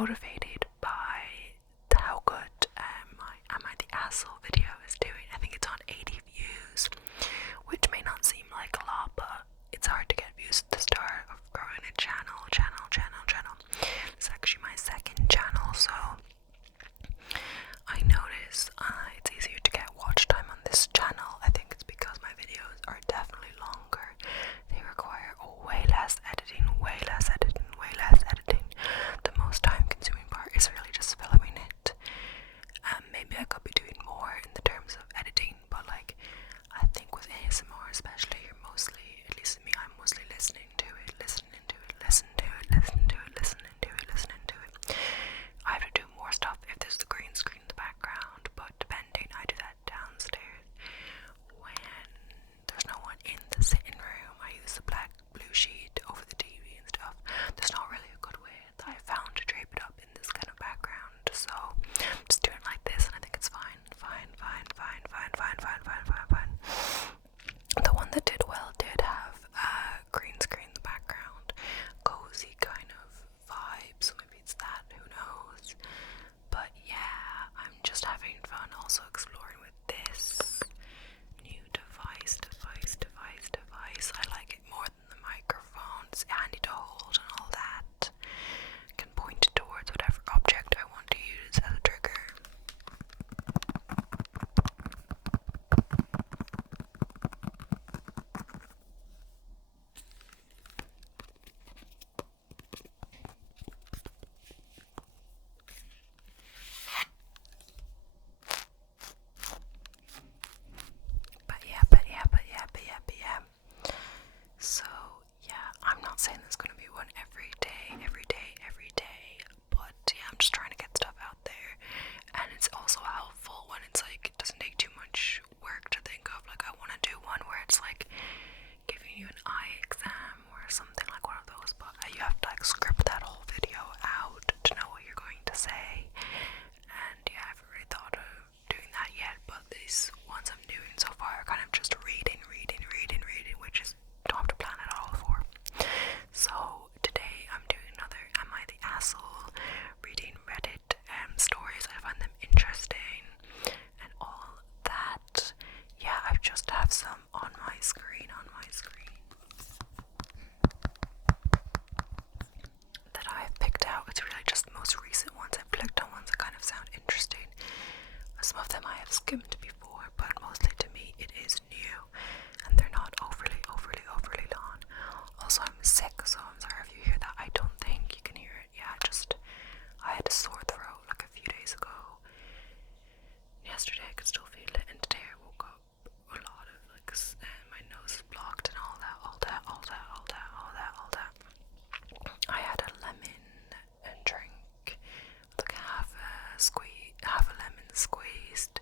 motivated by how good my Am I the Asshole video is doing. I think it's on 80 views, which may not seem like a lot, but it's hard to get views at the start of growing a channel. It's actually my second channel, so I notice it's easier to get watch time on this channel. I think it's because my videos are definitely longer. They require way less editing. The most time consuming part is really just filming it. Maybe I could be doing more in the terms of editing, but like I think with ASMR especially, you're mostly, at least me, I'm mostly listening to it. I have to do more stuff if there's the green screen in the background, but depending, I do that downstairs. When there's no one in the sitting room, I use the blue sheet over the TV and stuff. There's not really a good way that I found to drape it up in this kind of background, so I'm just doing it like this, and I think it's fine. The one that did well did have green screen in the background, cozy kind of vibe, so maybe it's that, who knows. But yeah, I'm just having fun also exploring with this new device. I like it more than the microphone. It's handy to hold and all that. I can point it towards whatever object I want to use as a trigger. So yeah, I'm not saying there's gonna be one every day, but yeah, I'm just trying to get stuff out there, and it's also helpful when it's like, it doesn't take too much work to think of. Like, I want to do one where it's like giving you an eye exam or something, like one of those, but you have to like script that whole video out to know what you're going to say. And yeah, I haven't really thought of doing that yet, but these ones I'm doing so far are kind of just reading, which is don't have to plan it all for. So today I'm doing another Am I the Asshole, reading Reddit stories. I find them interesting and all that. Yeah, I just have some on my screen that I've picked out. It's really just the most recent ones. I've clicked on ones that kind of sound interesting. Some of them I have skimmed before, but mostly to me it is new, and they're not overly long. Also, I'm sick, so I'm sorry if you hear that. I don't think you can hear it. Yeah, I had a sore throat like a few days ago. Yesterday I could still feel it, and today I woke up a lot of like my nose is blocked and all that. I had a lemon drink, like half a lemon squeezed,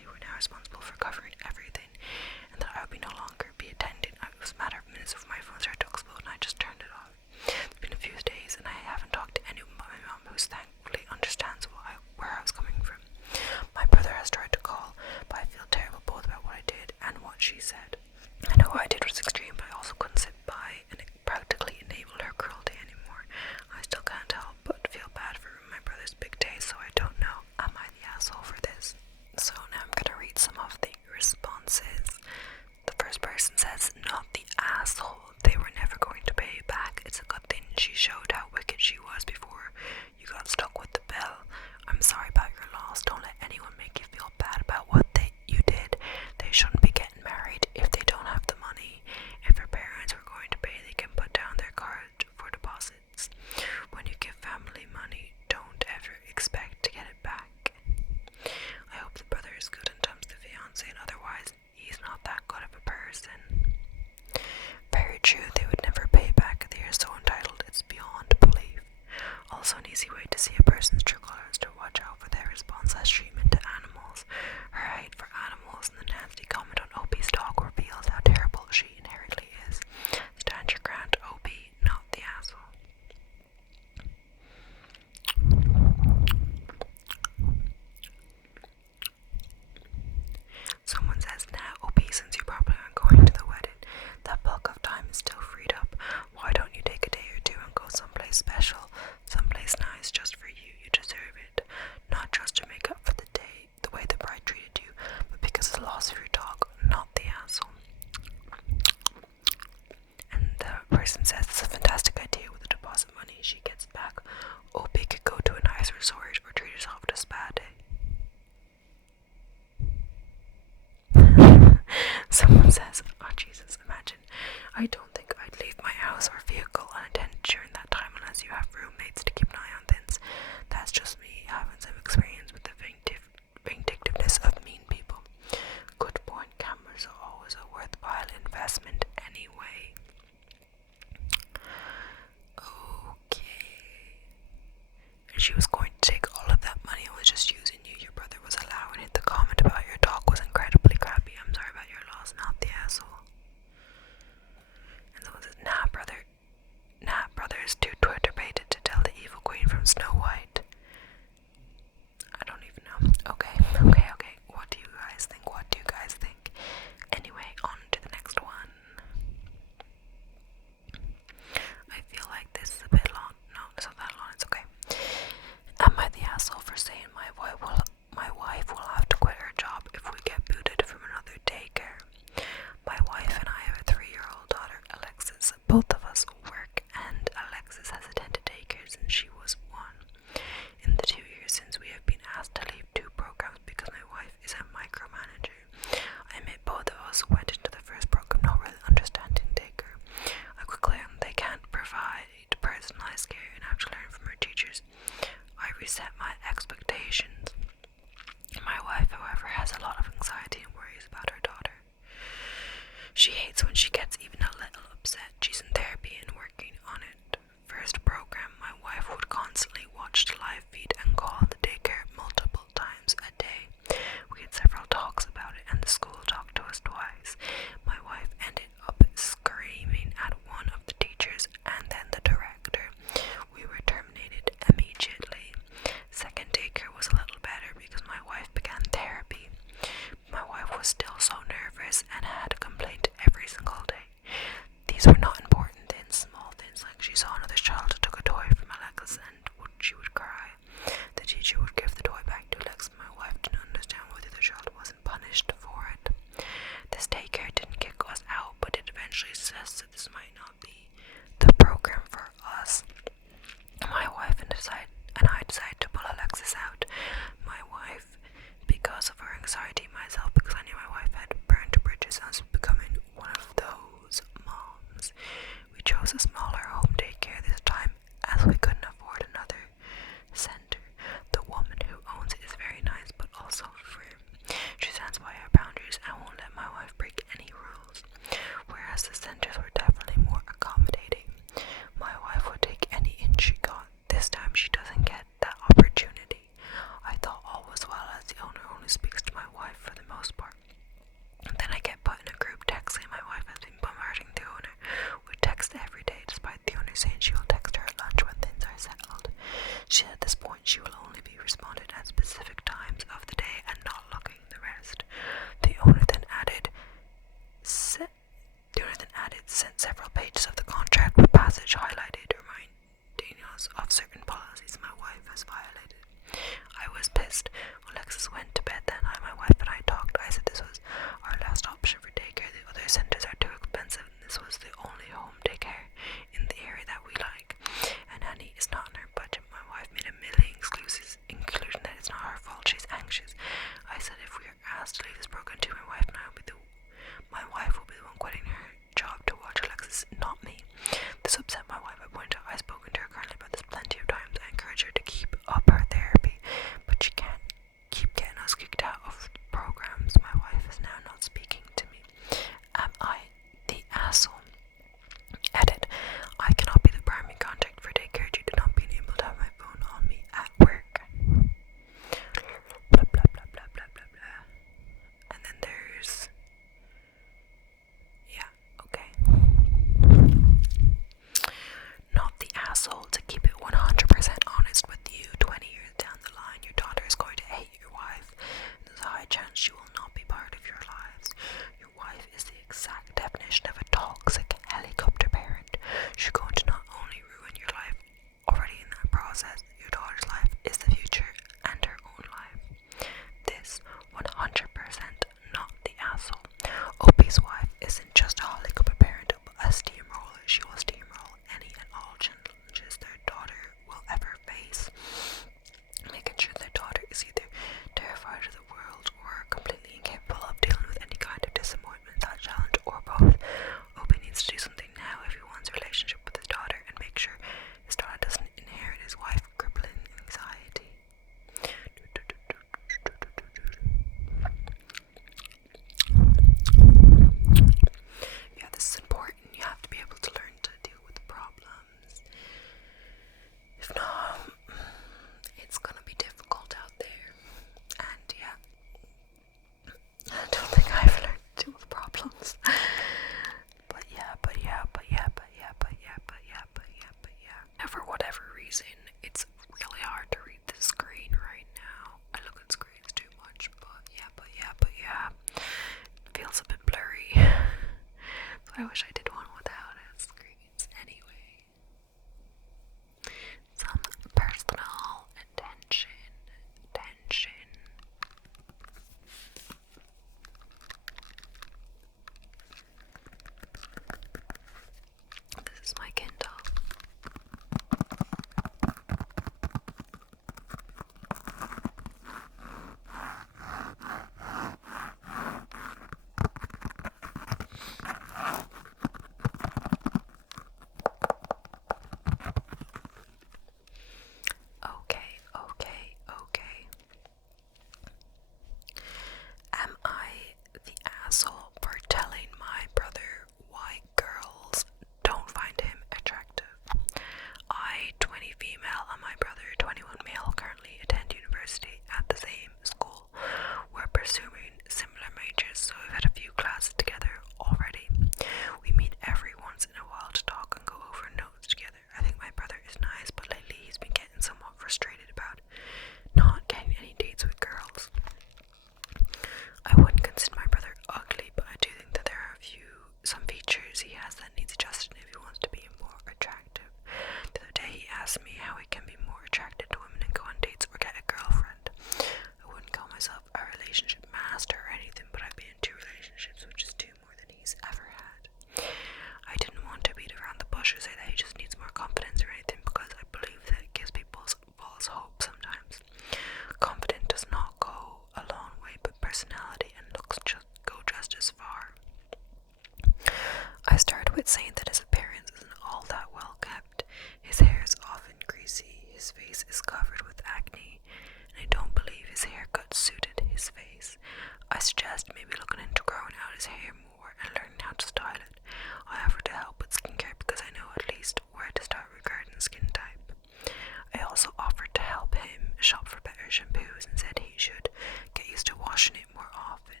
washing it more often.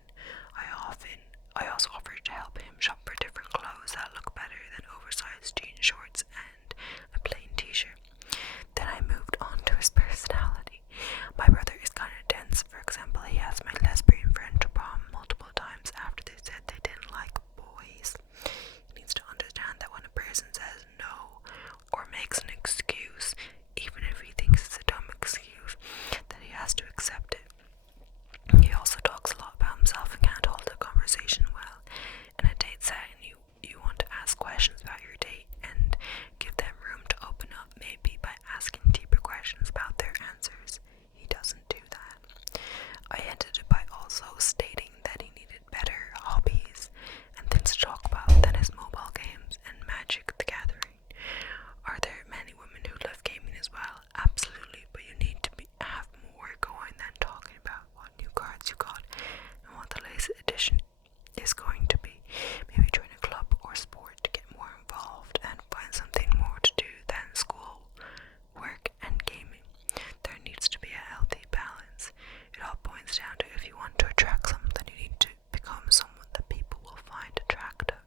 I also offered to help him shop for different clothes that look better than oversized jean shorts and a plain t-shirt. Then I moved on to his personality. My brother is kind of dense. For example, he asked my lesbian friend to prom multiple times after they said they didn't like boys. He needs to understand that when a person says no or makes an excuse, even if he thinks it's a dumb excuse, that he has to accept it. He also talks a lot about himself and can't hold a conversation well. In a date setting, you want to ask questions about your date and give them room to open up, maybe by asking deeper questions about their answers. He doesn't do that. I ended it by also stating that he needed better hobbies and things to talk about than his mobile games and Magic the Gathering. Are there many women who love gaming as well? Absolutely, but you need to have more going than talking about what new cards you got and what the latest edition is going to be. Maybe join a club or sport to get more involved and find something more to do than school, work, and gaming. There needs to be a healthy balance. It all points down to if you want to attract someone, then you need to become someone that people will find attractive.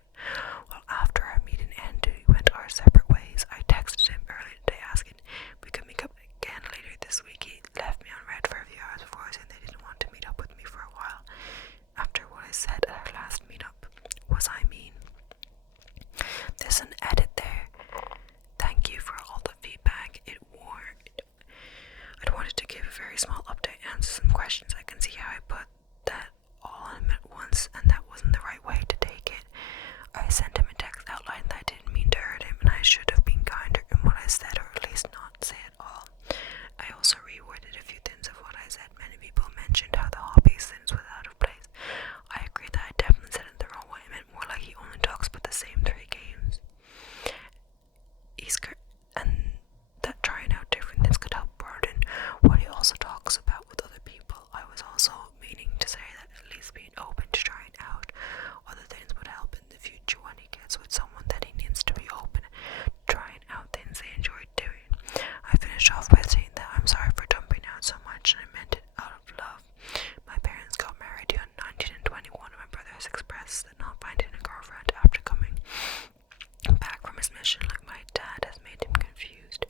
Well, after our meeting ended, we went our separate ways. I texted him earlier today asking if we could meet up again later this week. He left me on red for a few hours before saying they didn't want to meet up with me for a while. After what I said at our last meetup, was I mean? There's an edit there. Thank you for all the feedback. I'd wanted to give a very small update and answer some questions. I can see how I put that all on him at once, and that wasn't the right way to take it. I sent him a text outlining that I didn't mean to hurt him, and I should have been kinder in what I said, or at least not say it all. I also reworded a few things of what I said. Many people mentioned how the hobbies things was out of place. I agree that I definitely said it the wrong way. I meant more like he only talks about the same 3 games. And that trying out different things could help broaden what he also talks about with other people. I was also meaning to say that at least being open to trying out other things would help in the future when he gets with someone, that he needs to be open to trying out things they enjoy doing. I finished off by saying that I'm sorry for dumping out so much, and I meant it out of love. My parents got married young, 19 and 21, and my brother has expressed that not finding a girlfriend after coming back from his mission like my dad has made him confused.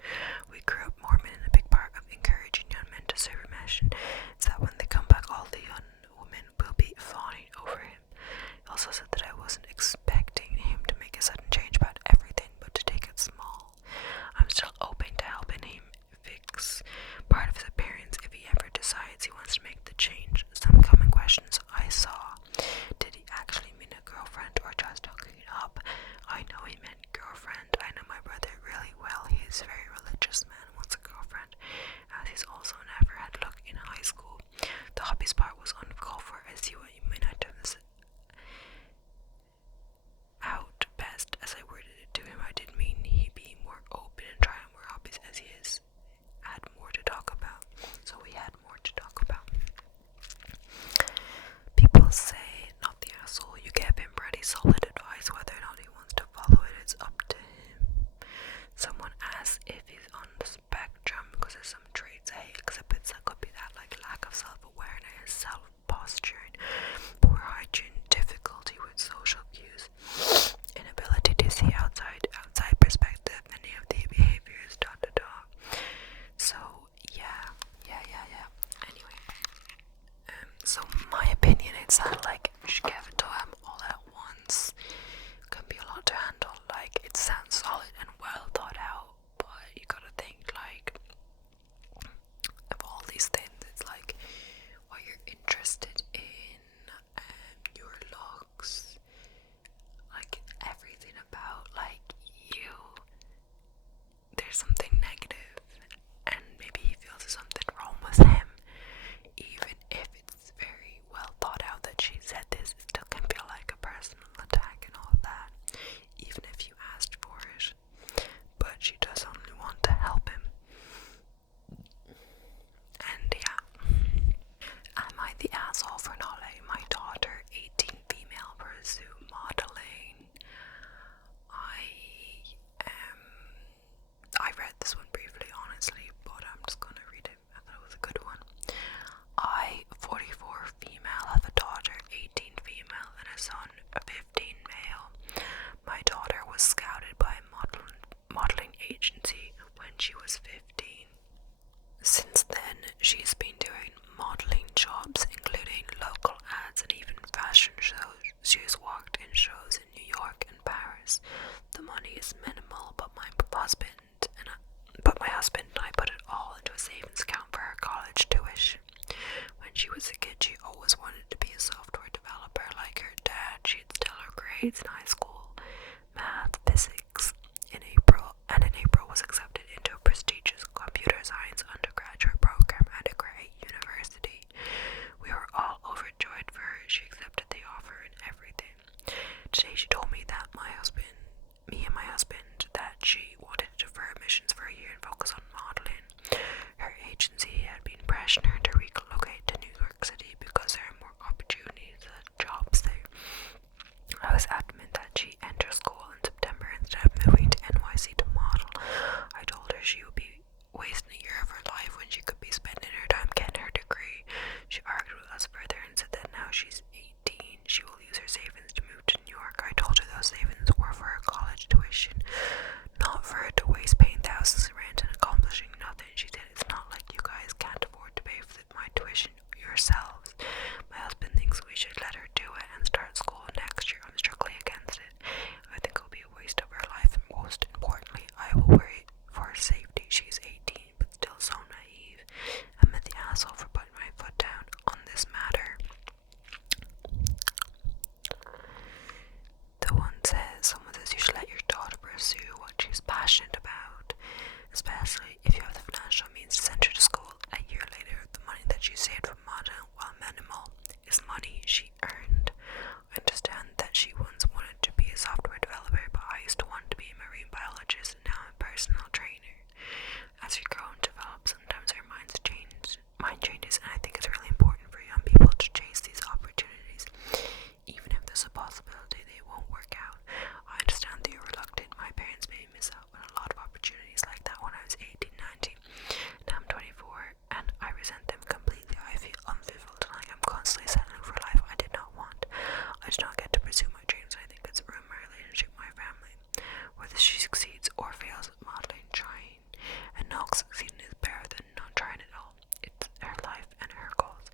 We grew up Mormon, and a big part of encouraging young men to serve a mission is that when they come back, all the young women will be fawning over him. He also said that I wasn't expecting him to make a sudden change about everything, but to take it small. I'm still open to helping him fix part of his appearance if he ever decides he wants to make the change. Some common questions I saw: did he actually mean a girlfriend or just hooking it up? I know he meant girlfriend. I know my brother really well. He is a very religious man and wants a girlfriend, as he's also never had luck in high school. The hobbies part was uncalled for. I see what you mean. I took this out best as I worded it to him. I did mean he be more open and try more hobbies, as he had more to talk about. So we had more to talk about. People say, not the asshole, you gave him pretty solid advice. Whether or not he wants to follow it, it's up to him. Someone asked if he's on the spectrum because there's some traits he exhibits that could be that, like lack of self-awareness, self-posturing, poor hygiene, difficulty with social cues, inability to see outside perspective, many of the behaviors, ... So yeah. Anyway, so my opinion is that like you should give it to him all at once. Can be a lot to handle. Like, it sounds solid and well thought out, but you gotta think like of all these things. It's like what you're interested in, your looks, like everything about like you. There's something negative, and maybe he feels there's something wrong with him, even if it's very she was a kid, she always wanted to be a software developer like her dad. She had stellar grades in high school, math, physics. In April was accepted into a prestigious computer science undergraduate program at a great university. We were all overjoyed for her. She accepted the offer and everything. Today she told me and my husband, that she wanted to defer admissions for a year and focus on modeling. Her agency had been pressuring her to relocate to New York City because there are more opportunities and jobs there. I was adamant that she enter school in September instead of moving to NYC to model. I told her she would be wasting a year of her life when she could be spending her time getting her degree. She argued with us further and said that now she's 18, she will use her savings to move to New York. I told her those savings were for her college tuition, not for her to waste paying thousands in rent and accomplishing nothing. She said, it's not like you guys can't afford to pay for my tuition yourselves. My husband thinks we should let her do it and start school next year. I'm struggling against it. I think it will be a waste of her life, and most importantly, I will worry for her safety. She's 18, but still so naive. I'm at the asshole for putting my foot down on this matter. Someone says you should let your daughter pursue what she's passionate about, especially if you have the financial means to send her to school. A year later, the money that she saved from modeling, while minimal, is money she earned. I understand that she once wanted to be a software developer, but I used to want to be a marine biologist, and now I'm a personal trainer. As we grow and develop, sometimes our mind changes, and I think it's really important for young people to chase these opportunities, even if there's a possibility they won't work out. I understand that you're reluctant. My parents made me miss out on a lot of opportunities like that when I was 18, 19. Now I'm 24, and I resent them completely. I feel unfulfilled, like I'm constantly settling for a life I did not want. I did not get to pursue my dreams. I think it's ruined my relationship with my family. Whether she succeeds or fails at modeling, trying and not succeeding is better than not trying at all. It's her life and her goals.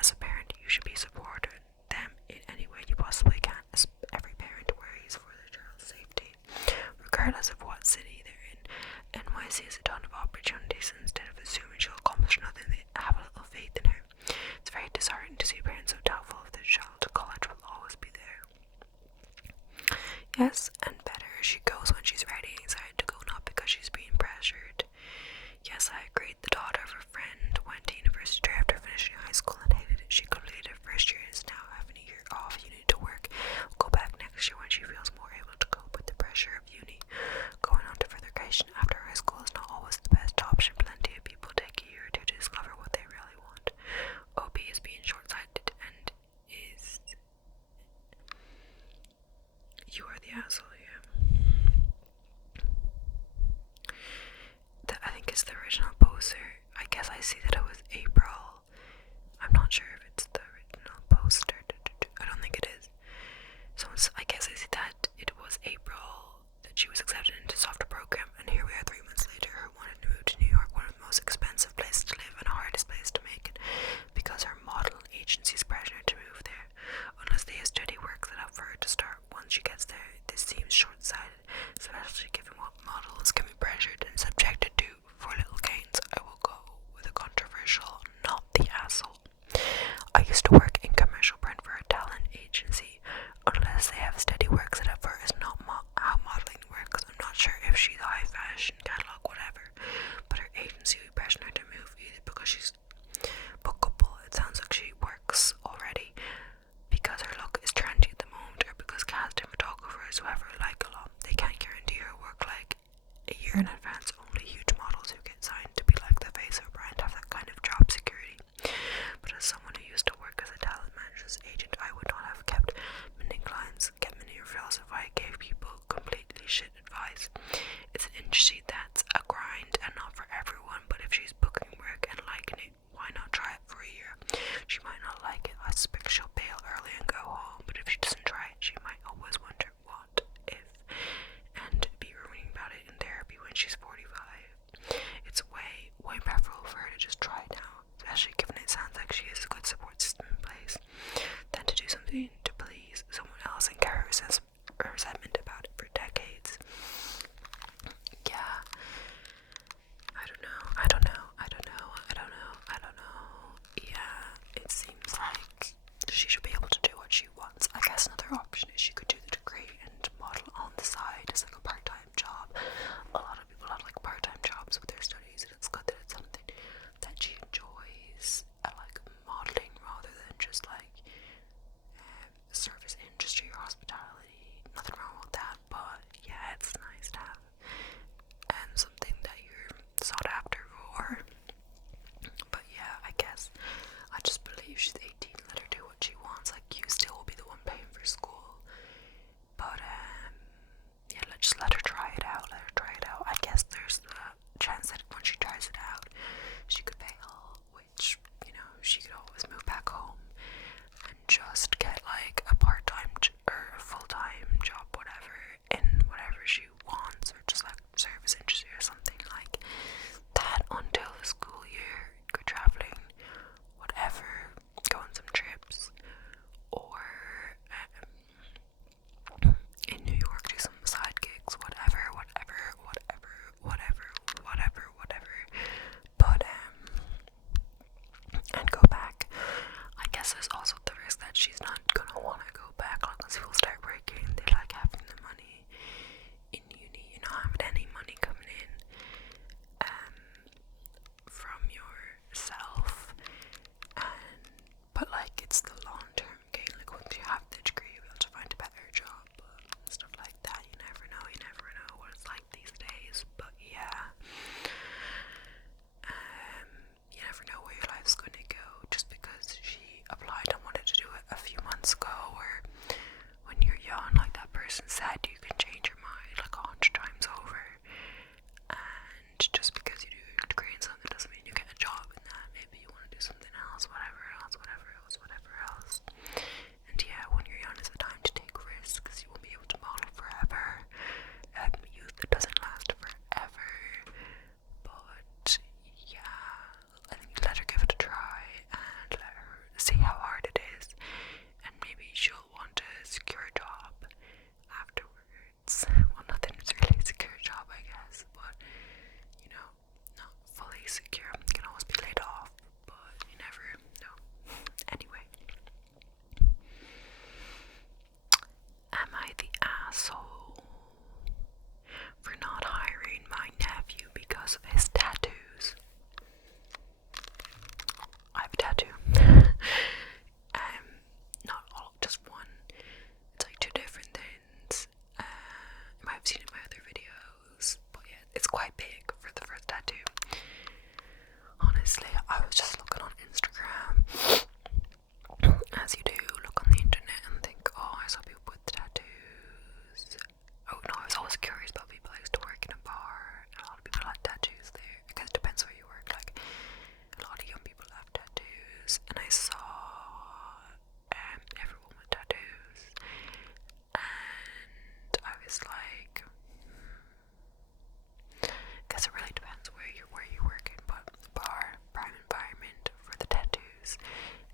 As a parent, you should be supporting them in any way you possibly can, as every parent worries for their child's safety, regardless of what city they're in. NYC has a ton of opportunities, and instead of assuming she'll accomplish nothing, they have a little faith in her. It's very disheartening to see parents so doubtful of their child. College will always be there. Yes, and better, she goes when she's ready and excited to go, not because she's being pressured. Yes, I agreed. The daughter of a friend went to university after finishing high school and hated it. She completed her first year and is now having a year off uni to work. We'll go back next year when she feels more able to cope with the pressure of uni. Going on to further education after high school is not always the best option. Plenty of people take a year or two to discover what they really want. OB is being short-sighted and is... You are the asshole, yeah. That I think is the original poster. I guess I see that it was April. I'm not sure if it's the original poster. I don't think it is. So I guess I see that it was April that she was accepted into the software program, and here we are 3 months later, her wanting to move to New York, one of the most expensive places to live and hardest place to make it, because her model agency's pressuring her to move there. Unless they have steady work set up for her to start once she gets there, this seems short-sighted, especially given what models can be pressured and subjected to for little gains. I will go with a controversial, not the asshole. I used to work in commercial print for a talent agency. Unless they have steady work set up for her, is not how modeling works. I'm not sure if she's high fashion, catalog, whatever, but her agency will be pressuring her to move either because she's bookable, it sounds like she works already, because her look is trendy at the moment, or because casting photographers, whoever, like a lot, they can't guarantee her work like a year in advance. Only huge models who get signed to be like the face of a brand have that kind of job security. But as someone who used to work as a talent manager's agent, I would not have kept many clients, kept many referrals if I gave people completely shit advice. It's an industry that's a grind and not for everyone, but if she's booking work and liking it, why not try it for a year? She might not like it. I suspect she'll bail early and go home, but if she doesn't try it, she might always wonder what if, and be ruining about it in therapy when she's 45. It's way preferable for her to just try it out, especially given it sounds like she has a good support system in place, than to do something to please someone else and carry resentment about it for decades. Yeah. I don't know. Yeah, it's she's 18, let her do what she wants. Like, you still will be the one paying for school. But, yeah, just let her try it out. I guess there's a chance that when she tries it out, she could fail, which, you know, she could always move back home and just get, like, a part-time or a full-time job, whatever, in whatever she wants, or just, like, service industry or something like that until the school year. Go traveling, whatever, go on some trips, or in New York do some side gigs, whatever. But and go back. I guess there's also the risk that she's not gonna want to go back, like, once people start working. They like having the money in uni, you know, having any money coming in from yourself. But like, it's the long-term gain. Like, once you have the degree, you'll be able to find a better job, stuff like that. You never know what it's like these days. But yeah, you never know where your life's going to go. Just because she applied and wanted to do it a few months ago, or when you're young, like that person said, you can change your mind like 100 times over. And just because you do a degree in something doesn't mean you get a job in that. Maybe you want to do something else, whatever else. And yeah, when you're young, it's the time to take risks. You won't be able to model forever. Youth doesn't last forever. But yeah, I think let her give it a try and let her see how hard it is. And maybe she'll want to secure a job afterwards. Well, nothing's really a secure job, I guess, but, you know, not fully secure. You can always be laid off, but you never know. Anyway, am I the asshole for not hiring my nephew because of his tattoos? I have a tattoo. Not all, just one. It's like two different things. You might have seen it in my other videos, but yeah, it's quite big for the first tattoo. Honestly, I was just looking on Instagram, as you do, look on the internet and think, oh, I saw people with tattoos. Oh no, I was always curious about people. I used to work in a bar, and a lot of people had tattoos there. I guess it depends where you work. Like, a lot of young people have tattoos, and I saw everyone with tattoos, and I was like, guess it really depends where you're working, but prime environment for the tattoos.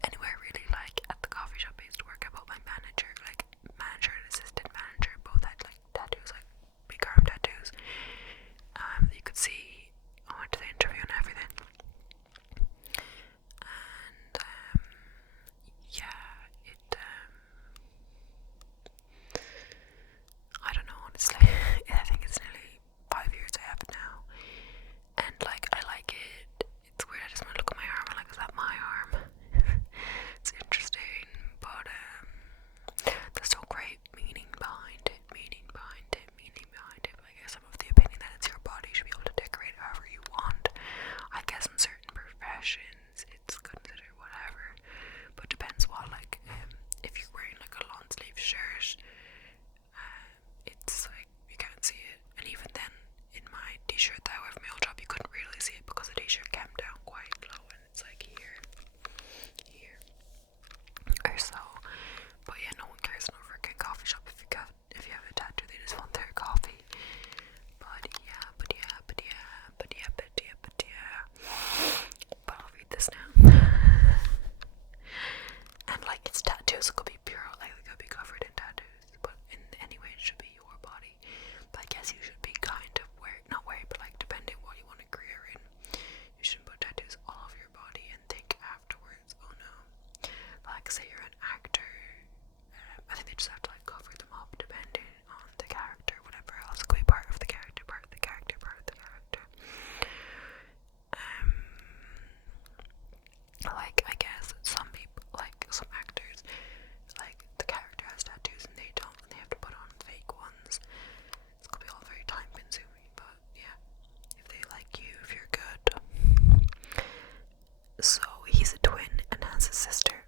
Anywhere really, like at the coffee shop I used to work at, but my manager and assistant manager both had like tattoos, like big arm tattoos. You could see. I went to the interview and everything, and yeah, it I don't know, honestly. I think it's nearly 5 years I have it now, and like, I like it. It's weird, I just want to look at my arm and like, is that my arm? It's interesting, but there's no great meaning behind it. I guess I'm of the opinion that it's your body, you should be able to decorate it however you want. I guess in certain professions it's considered whatever, but depends what, like, if you're wearing like a long sleeve shirt, it's like you can't see it. And even then, in my t-shirt that I wear for my old job, you couldn't really see it because the t-shirt came down quite low, and it's like here or so. But yeah, no one cares in a freaking coffee shop if you have a tattoo, they just want their coffee. But I'll read this now. And like, it's tattoos, it could be pure, like it could be covered in tattoos, but in any way it should be your body. But I guess you should be kind of not worried, but like, depending what you want a career in, you shouldn't put tattoos all over your body and think afterwards, oh no. Like, say you're an actor, I think they just have to like cover them up depending on the character, whatever else. It could be part of the character. Like, I guess some people, like some actors, like the character has tattoos and they don't, and they have to put on fake ones. It's gonna be all very time consuming, but yeah, if they like you, if you're good. So he's a twin and has a sister.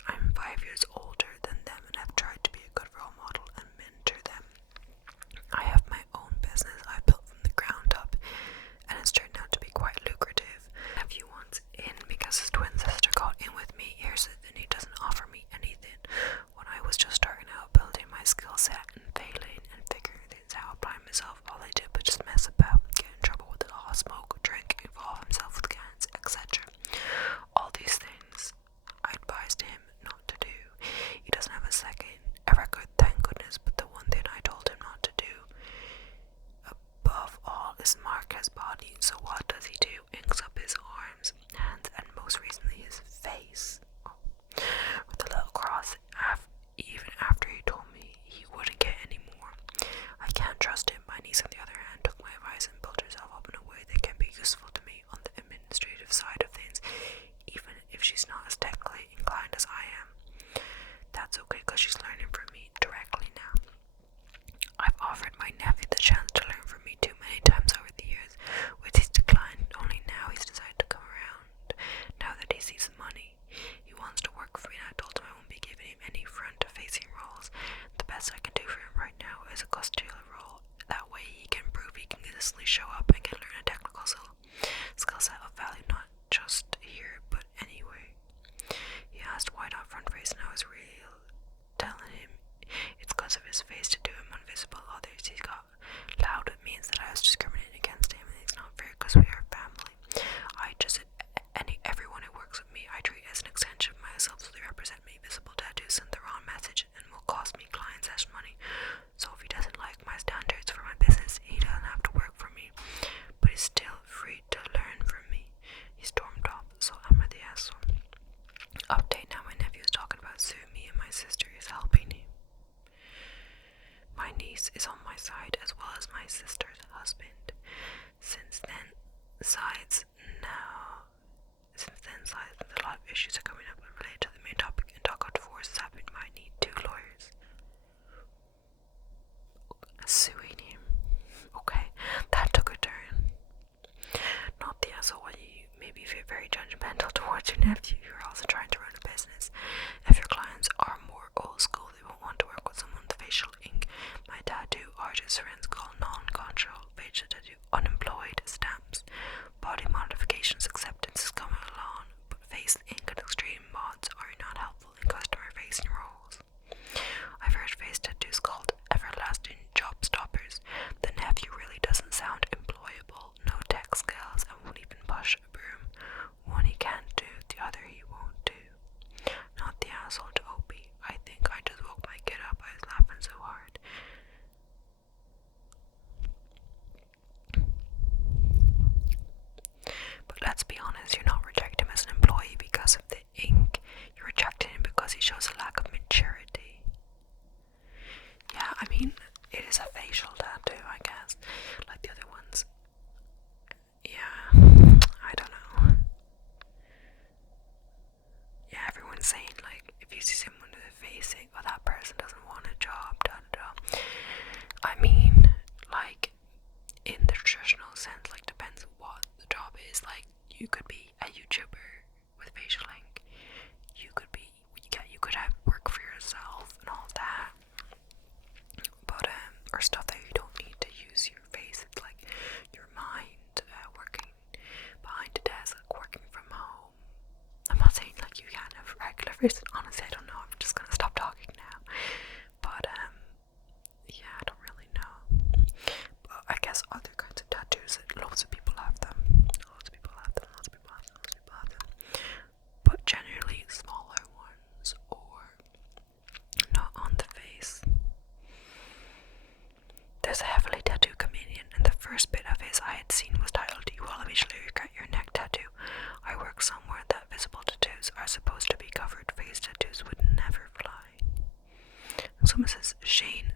it's okay because she's learning from me directly now. I've offered my nephew the chance to learn from me too many times over the years, which he's declined. Only now he's decided to come around, now that he sees money. He wants to work for me, and I told him I won't be giving him any front-facing roles. The best I can do for him right now is a custodial role. That way he can prove he can consistently show up and can learn a technical skill set of value, not just here, but anyway. He asked why not front-facing. I was real telling him it's because of his face to do him invisible others. He got loud. It means that I was discriminating against him, and it's not fair because we are family. Everyone who works with me I treat as an extension of myself, so they represent me. Visible tattoos send the wrong message and will cost me clients less money. So if he doesn't like my standards for my business, he doesn't have to work for me, but he's still free to learn from me. He stormed off, so I'm at the asshole. Update now, my nephew is talking about suing me and my sister is helping him. My niece is on my side as well as my sister's husband. Since then, a lot of issues are coming up related to the main topic, and talk of divorce is happening. I need 2 lawyers. Suing him. Okay, that took a turn. Not the asshole when you maybe feel very judgmental towards your nephew. You're also trying to run a business. If your clients are more old school, they won't want to work with someone with facial ink. My tattoo artist friends call non-control facial tattoo unemployed stamps. Body modifications acceptance is coming along, but face ink and extreme mods are not helpful in customer facing roles. I've heard face tattoos called everlasting job stoppers. The nephew really doesn't sound employable. No tech skills and won't even push a broom. One he can't do, the other he won't do. Not the asshole to Opie. I think I just woke my kid up. I was laughing so hard. But let's be honest, you're not rejecting him as an employee because of the ink. You're rejecting him because he shows a lack of maturity. Yeah, I mean, it is a facial tattoo, I guess. Like the other ones. Yeah, I don't know. Yeah, everyone's saying, like, if you see someone with a facing, well, that person doesn't want a job, da da da. I mean, like, in the traditional sense, like, depends what the job is. Like, you could be a YouTuber with facial ink. You could have work for yourself and all that. But or stuff that you don't need to use your face. It's like your mind, working behind a desk, like working from home. I'm not saying like you can't have regular face. Honestly, I don't know. I'm just gonna stop talking now. But yeah, I don't really know. But I guess other kinds of tattoos, loads of people have them. But generally smaller ones or not on the face. There's a heavily tattooed comedian, and the first bit of his I had seen was titled, "You will eventually regret your neck tattoo." I work somewhere that visible tattoos are supposed to be covered. Face tattoos would never fly. And someone says, Shane